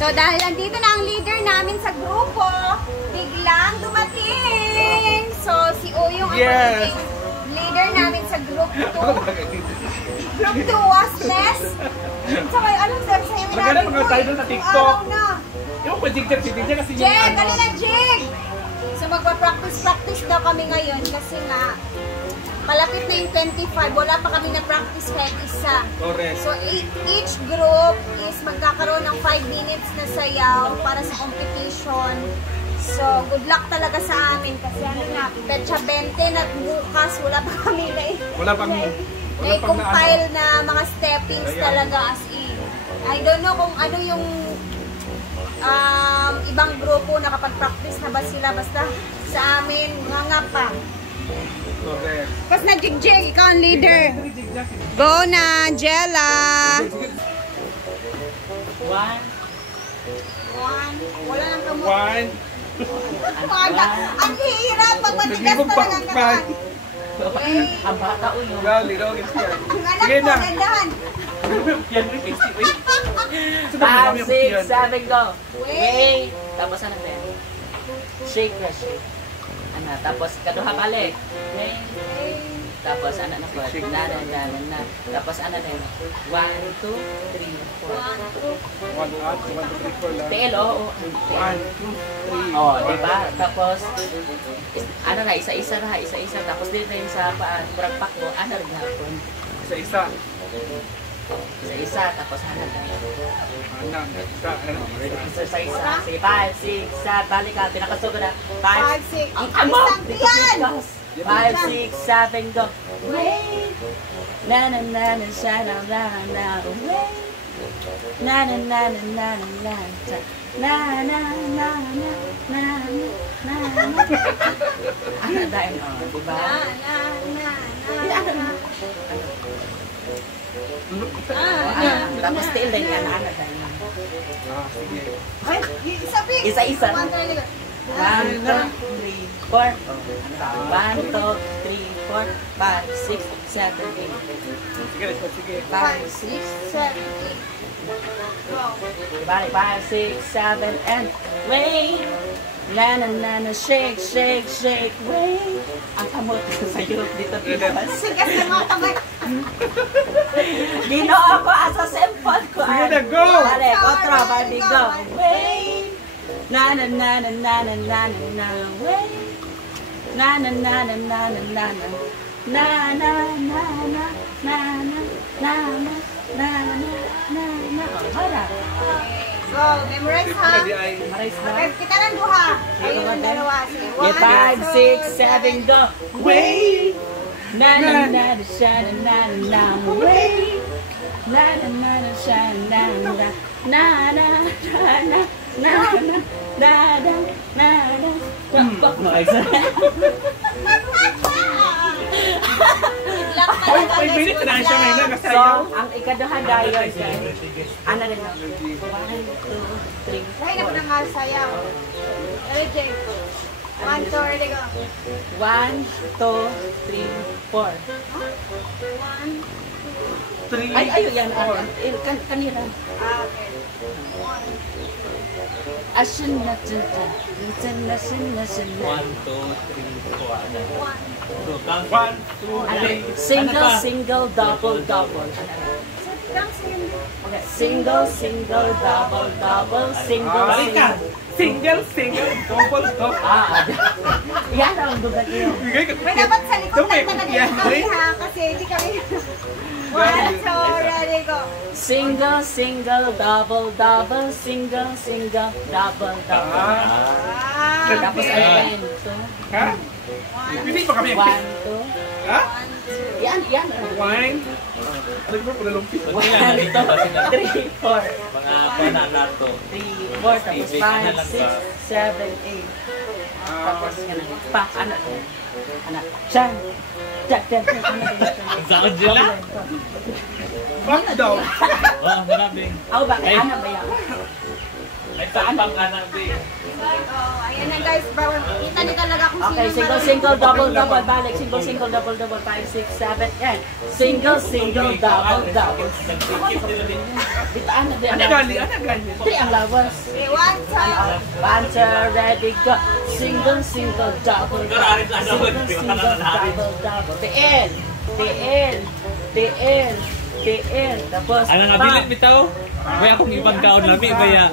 So, dahil andito na ang leader namin sa grupo, biglang dumating. So, si Uyong ang magiging leader namin sa group 2. Group 2 was less. So, anong sir sa'yo namin? Maganda mga tayo doon sa TikTok. Araw na. Yung pa-jig-jig si DJ kasi yung Jig! Dali na, Jig! So, magpa-practice daw kami ngayon kasi nga, malapit na yung 25, wala pa kami na-practice kahit isa. Correct. So, each group is magkakaroon ng 5 minutes na sayaw para sa competition. So, good luck talaga sa amin kasi ano na, petsa 20 na bukas, wala pa kami na-compile na mga steppings talaga as in. I don't know kung ano yung ibang grupo nakapag-practice na ba sila, basta sa amin, nga pa. Correct. Pas na Jigjig, ikaw ang leader. Go na, Jella. 1. Wala nang kamot. 1. Ang hirap pag matigas talaga ang katawan. Ang bata ulo. Gali, gali siya. Yung anak mo, gandahan. Yan rin, 60. 5, 6, 7, go. Wait. Tapos ano ba yan? Shake na shake. Ano, tapos kaduha balik. Okay. Tapos ano na po. Na. Tapos ano na yun. 1, 2, 3, 4. 1 up, 1, 2, 3, 4 lang. TL, oo. 1, 2, 3. Oh, diba? Tapos, ano na, isa-isa na, isa-isa. Tapos din rin sa paan, kurang paklo, ano rin hapon. Isa-isa. Isa-isa, tapos ano na. Isa-isa. Sige, 5, 6, 7, balik ka, pinakasugo na. 5, 6. ang amo! Yan! 5, 6, 7, go. Wait! Na-na-na-na, sha-na-na-na, wait! Na-na-na-na-na-na-na, na-na-na-na-na-na-na. Ano dahil mo, diba? Tapos tail din yan, ano dahil mo. Isa-isa. 1, 2, 3, 4. 1, 2, 3, 4, 5, 6, 7, 8. Sige. 5, 6, 7, 8. Balik, 5, 6, 7, and wait. Na-na-na-na, shake, shake, shake, wait. Ang kamot ko sa Europe dito. Sigas na mga kamay. Gino ako asa sample ko. Sige na, go! Balik, otro, balik, go. Wait. Na-na-na-na-na-na-na-na, wait. Na-na-na-na-na-na-na-na. Na-na-na-na-na-na-na-na-na-na-na. Hala. Go, memorize ha. Memorize na. Kita ng duha. Ayun ang dalawa. 5, 6, 7, go. Wait. Na-na-na-na-na-na-na, wait. Na-na-na-na-na-na-na, na-na-na-na-na-na-na-na. Ay, 5 minutes na siya ngayon. So, ang ikaduha dayon, ano rin lang? 1, 2, 3, 4. Ay, naman ang sayaw. Ready, 1, 2, ready, go. 1, 2, 3, 4. 3. Ay, yan. Kanina. Okay. Asin na tita. Asin na. 1, 2, 3, 4. 1, 2, 3. Single, double. Okay. Single, double, single. Balik ka. Single, double. Yan ang dugat niyo. May dapat sa likod tayo na nag-kami ha, kasi hindi kami... 1, 2, ready, go. Single, double, single, double. Tapos ano ba yun? Ha? Hindi pa kami. 1, 2. Ha? Yan. Wine. Ano ba po nalumpit? 1, 2, 3, 4. Mga pananato. 3, 4, tapos 5, 6, 7, 8. Tapos ano? Chan. Saan sila? Fuck daw. Oh, maraming. Ako ba? Ano ba yan? Ay, Saan pang anak, B? Oh, ayan na guys, kita niyo talaga kung Okay, sino single, double, balik. Single, double, 5, 6, 7, yan. Single, double. Bitaan na din. Ano gali? Ano gali? Di ang lawas. One, two, ready, go. Single, double. Single, double. TL. Tapos, Ano nga bilit bitaw? May akong ibang kaon lami baya.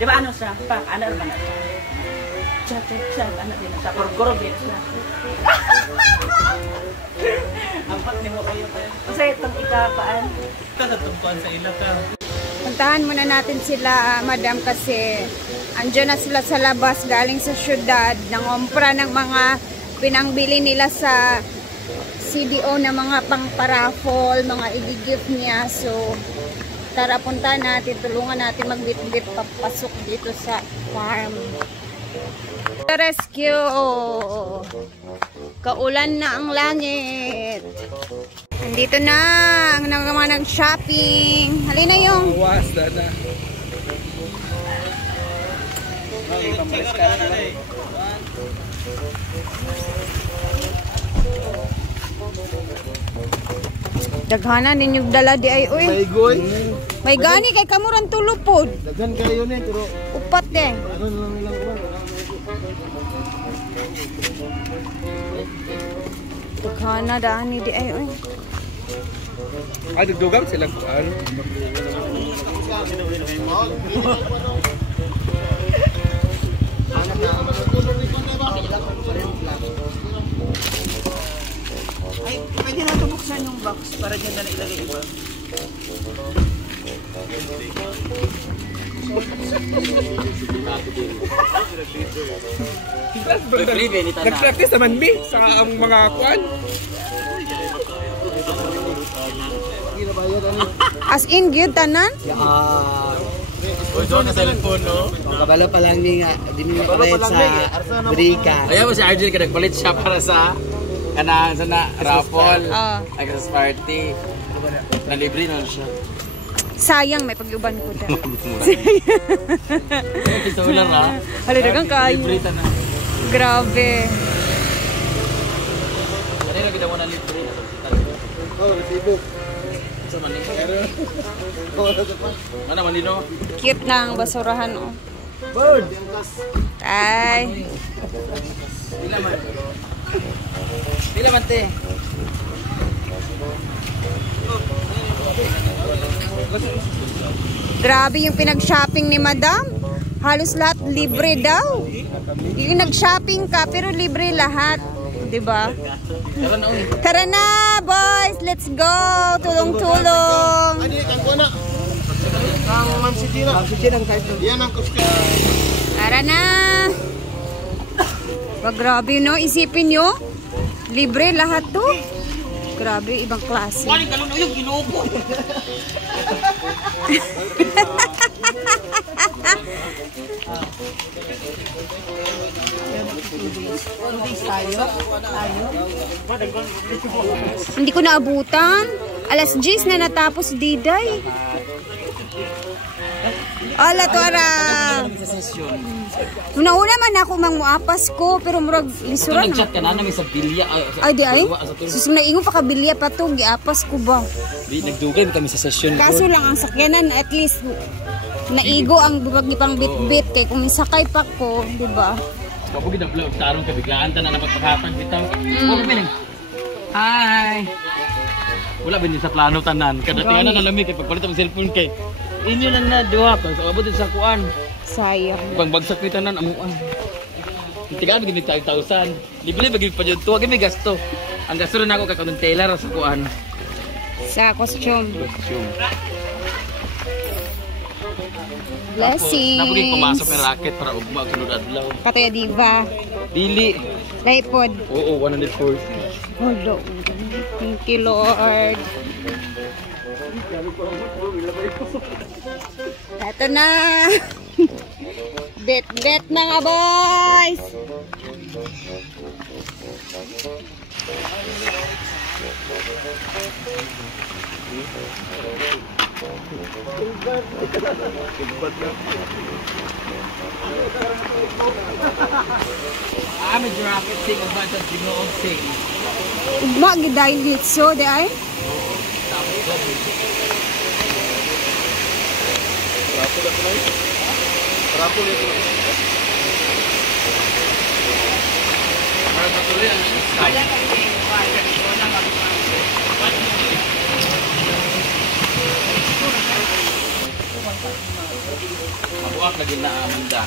Di ba ano siya? Ano naman na siya? Chat, ano din siya? Kurgurog din siya. Ampat ni mo kayo. Kasi itong ikapaan. Ito sa tungkuan sa ila ka. Puntahan muna natin sila, madam, kasi andyan na sila sa labas galing sa syudad. Nangompra ng mga pinangbili nila sa CDO na mga pang-paraffol, mga i-gift niya. So, tara puntahan natin, tulungan natin magbit-bit papasok dito sa farm. Rescue! Kaulan na ang langit. Andito na ang mga nag-shopping. Halina yung Was na. daghana ninyong dala di ay uy. May goy. May gani kay kamuran tulupod. Daghan kayo ni pero Upat eh. ano lang nilang kuan. Daghana dani di ay uy. Ay, dugdugang sila kuan. Ay, pwede na ito buksan yung box para dyan na ilagay ito. Nag-practice naman, B, sa ang mga kuan. As in gyud tanan? Uy, doon na cellphone, no? Kabalo pa lang ni nga, di mi palit sa Brika. Ayaw mo si Arjun ka nagpalit siya para sa kanang sa na raffle. Oo. Ay Christmas party. Nalibre nun siya. Sayang may pag-uban ko ta. Ito ulang ha. Halidagang kayo. Libre ta na. Grabe. Kanina kita mo na libre. Oh, resibo. Sa maning. Mana man dino? Cute na ang basurahan oh. Bird. Ay. Pila man. Pila man te. Grabe yung pinag-shopping ni Madam. Halos lahat libre daw. Yung nag-shopping ka pero libre lahat. 'Di ba? Tara na uy. Tara na, boys. Let's go. Tulong-tulong. Ani kang kuana. Kang Ma'am City na. Ma'am City ang title. Yan ang kusko. Tara na. Wag grabe no, isipin nyo. Libre lahat to. Grabe, ibang klase. Wali kalon uyog ginuupo. Hindi ko naabutan. Alas 10 na natapos diday. Ala to ara. Una-una man ako manguapas ko pero murag lisuran. Nag-chat ka na namin sa bilya. Ay di ay. Susung na ingon pa ka bilya pa to giapas ko ba. Di nagdugan kami sa session. Kaso lang ang sakyanan at least naigo ang bubagi pang bit-bit kay kung sakay pa ko, di ba? Kapag gina-vlog tarong ka biglaan ta na napagpakatag bitaw. Okay bining. Hi. Wala ba sa plano tanan. Kadatingan na nalamig kay pagpalit ang cellphone kay. Inyo lang na duha pa sa abot sa kuan. Sayang. Pang bagsak ni tanan amuan. Tigaan gid 5,000. Libre ba gid pa jud tuwa gid may gasto. Ang gasto na ako kay kanang tailor sa kuan. Sa costume. Costume. Blessings. Napugig pumasok ng racket para ugma og sunod adlaw. Kataya diva. Dili. Laipod. Oo, 140. Oh Lord. Thank you Lord. Ito na. Bet na nga boys. I'm a rocket sing a bunch of Ginoo sing. Ugma giday litso di ay. Mabuak lagi na Amanda.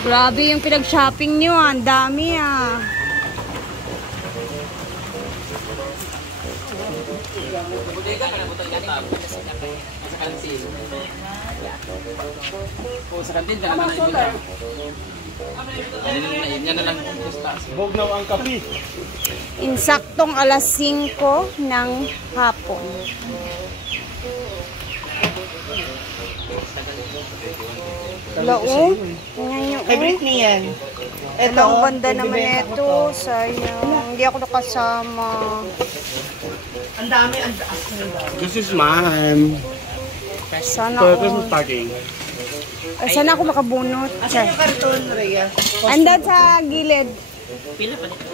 Grabe yung pinag-shopping niyo, ang dami ah. Bodega ka na butang ganing sa kantin. Sa kantin ka na ibenta. Yan na lang. Bugnaw ang kape. Insaktong alas 5 ng hapon. Lao, tingnan nyo. Kay Britney yan. Ito, ang ganda naman ito. Sayang, hindi ako nakasama. Ang dami, ang taas. This is mine. Sana For all. Christmas party. Ay, sana ako makabunot. Asan yung karton, Rhea? Andad sa gilid. Pila pa nito?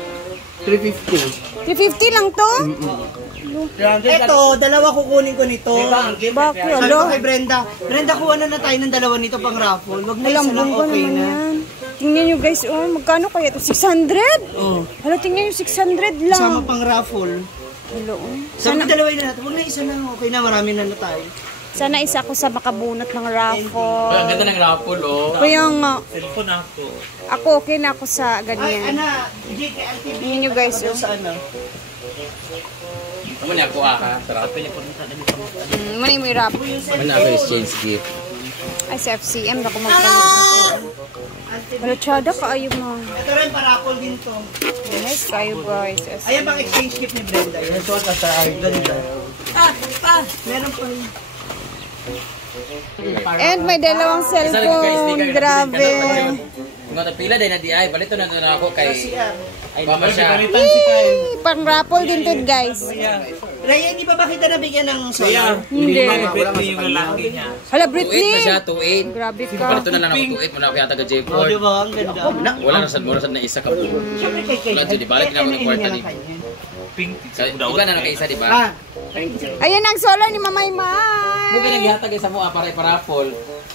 350. 350 lang to? Ito, dalawa kukunin ko nito. Bakit? Sabi ko Alo? kay Brenda, Brenda, kuha na tayo ng dalawa nito pang raffle. Wag na Walang isa lang, bunggo okay naman na. yan. Tingnan nyo guys, oh, magkano kaya ito? 600? Oh, Hala, tingnan nyo, 600 lang. sama pang raffle. Hello. Sabi ko dalawa na natin, wag na isa lang, okay na, marami na tayo. Sana isa ako sa makabunot ng Ang raffle. ganda ng raffle, oh. Kaya nga, Cellphone ako. ako okay na ako sa Ay, ganyan. ana, JKLTV. Tingnan nyo guys, oh. Sa ano? Ano niya ako ah. Sarap. Muna yung may raffle. Ano ako exchange gift? Ay, sa FCM, ako magpalit. Wala, tsada kaayo mo. Ito rin, pa-raffle din to. Nice kayo guys. Ayan bang exchange gift ni Brenda. Yan, ito ka sa ganda. Meron pa rin. And may dalawang cellphone. Grabe. Mga pila din na di ay. Balito na doon ako kay... CR. Bama siya. Yee! Pang raffle din to guys. Rhea, hindi ba ba kita nabigyan ng solar? Hindi. Britney yung lalaki niya. Hala, 2.8 na Britney. siya, 2.8. Grabe ka. Balito na lang ako 2.8. Muna ako yata ka Oh, J-Port. di ba? Ang ganda. Wala na sad na isa ka po. Siyempre kay Wala dyan, di balik na ako ng kwarta ni... Pink. Iba na nakaisa, di ba? Ah, thank you. Ayan ang solar ni Mamay Mugay May. naghihatag isa mo para iparapol.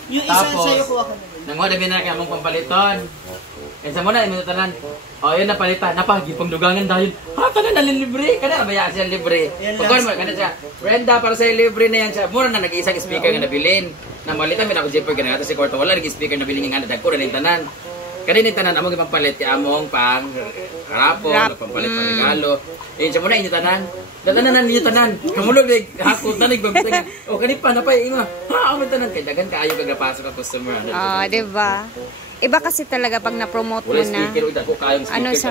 Yung isa Tapos, sa'yo kuha ka na. nanguha na binaka mong pampaliton. Kaya mo na, iminutanan. O, yun na palitan. Napagipang dugangan dahil, ha, kana na libre. Kana na bayaan siya libre. Yan Pagkuhan lang. mo, kana siya, Brenda, para sa'yo libre na yan siya. Mura na nag-iisang speaker nga nabilin. Namalitan, may ako jeeper ganun. Si Korto, wala nag-speaker nabilin nga na dagko na yung tanan. Kanina yung tanan, among ipagpalit, among pang rapol, pampalit pang regalo. Yun siya muna, inyo tanan. Datanan na ninyo tanan. Kamulog, hakot na, nagbabitagan. O, kanipa, napay, inga. Ha, among tanan. Kaya dagan kaayo kagapasok ka customer. Oh, diba? Iba kasi talaga pag na-promote mo Wala na. speaker, uy, dako kayong speaker. Ano sa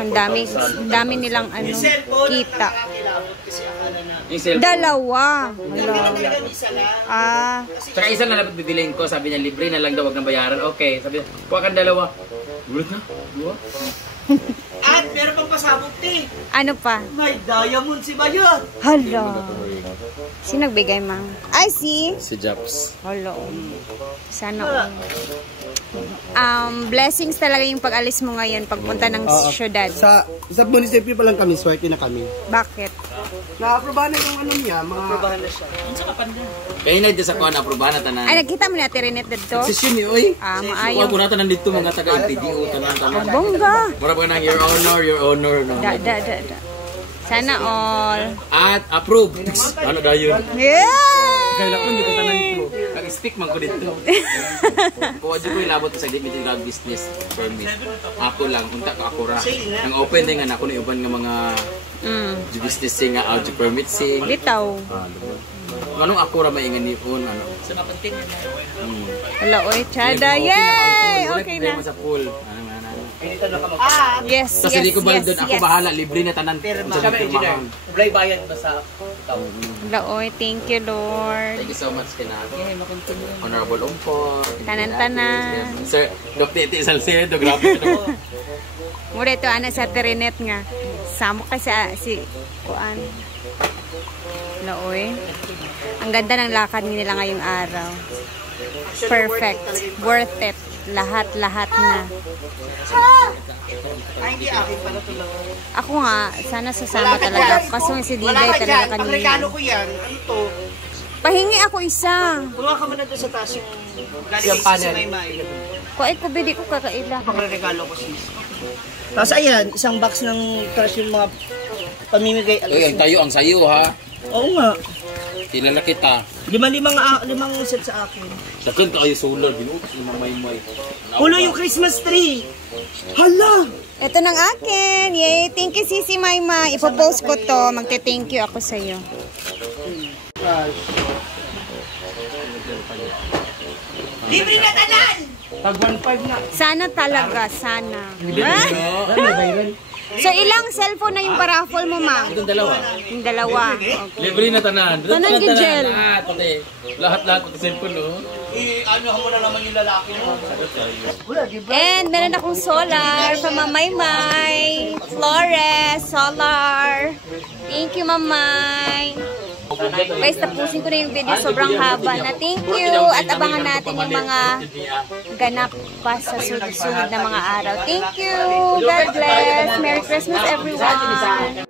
dami nilang ano, Yung cellphone, kita. nakakakilabot kasi akala na. Yung cellphone. Dalawa. Hindi Hala. na talagang isa lang. Ah, Tsaka isa na lang bibilin ko, sabi niya libre na lang daw, wag nang bayaran. Okay, sabi niya, kuha kang dalawa. Gulat na, dua. At meron pang pasabog, te. ano pa? May diamond si Bayot. Hala. Sino nagbigay, ma? Ay, si? Si Japs. Hala. Sana all. Blessings talaga yung pag-alis mo ngayon, pagpunta ng syudad. Sa munisipyo pa lang kami, swerte na kami. Bakit? Na-aprobahan na yung ano niya, mga... Aprobahan na siya. Kaya na dito sa kuha na aprobahan na tanan. Ay, nagkita mo na Tirinet dito? Session ni, uy. Ah, Kuha maayo. ko na tanan dito, mga taga-LTDO, tanan. Bongga. Mura pa nang your honor. No? Da. Sana all. At approve. Ano daw yun? Yeah! Kaya lang ko, hindi ko tanan ito. Kag-speak man ko dito. Kuha dito ko ilabot sa Dimitri Drug Business Permit. Ako lang, unta ka ako ra. Nang open din nga ako na iban nga mga business nga audio permit sing. Bitaw. Anong ako ra maingan ni un ano. So, mapuntin yun na. Hala, oy, chada. Yay! Okay na. Sa pool. Ano. Dito na ka mag- Yes, Sa yes, Rico yes, Baldon, ako yes. bahala, libre na tanan. Pirma. Sa Kami engineer. pirmahan. Blay bayad ba sa ikaw? Laoy, thank you, Lord. Thank you so much kina Honorable Umpor. Tanan-tanan. Sir, Dr. Titi Salcedo, grabe ka naman. Mura ito, anak sa Tirinet nga. Samo ka sa si Kuan. Laoy. Ang ganda ng lakad nila ngayong araw. Perfect. Worth it. Lahat-lahat na. Ay, hindi akin pala ito lang. Ako nga, sana sasama talaga ako. Kaso si Diday talaga Pag kanina. regalo ko yan, ano to? Pahingi ako isa. Punuha ka muna doon sa taas yung galing sa Maymay. Kuwait ko, bili ko kakaila. Pagre-regalo ko sis. Tapos ayan, isang box ng trash yung mga pamimigay. Uy, ang tayo ang sayo ha. Oo nga. Kilala kita. Limang set sa akin. Sa kanta kayo solar, binutos ng mga maymay. Ulo yung Christmas tree. Hala! Ito ng akin. Yay! Thank you, Sisi Mayma. Ipopost ko to. Magte-thank you ako sa'yo. Libre na tanan! Pag 1.5 na. Sana talaga, sana. So, ilang cellphone na yung paraffol mo, ma? Itong dalawa. Yung dalawa. Okay. Libre na tanan. Tanan, Gigel. Lahat, pati. Lahat pati cellphone, no? Ano mo na naman yung lalaki mo? And meron akong solar from Mamaymay. Flores, solar. Thank you, Mamay. Guys, tapusin ko na yung video. Sobrang haba na. Thank you. At abangan natin yung mga ganap pa sa sunod-sunod na mga araw. Thank you. God bless. Merry Christmas, everyone.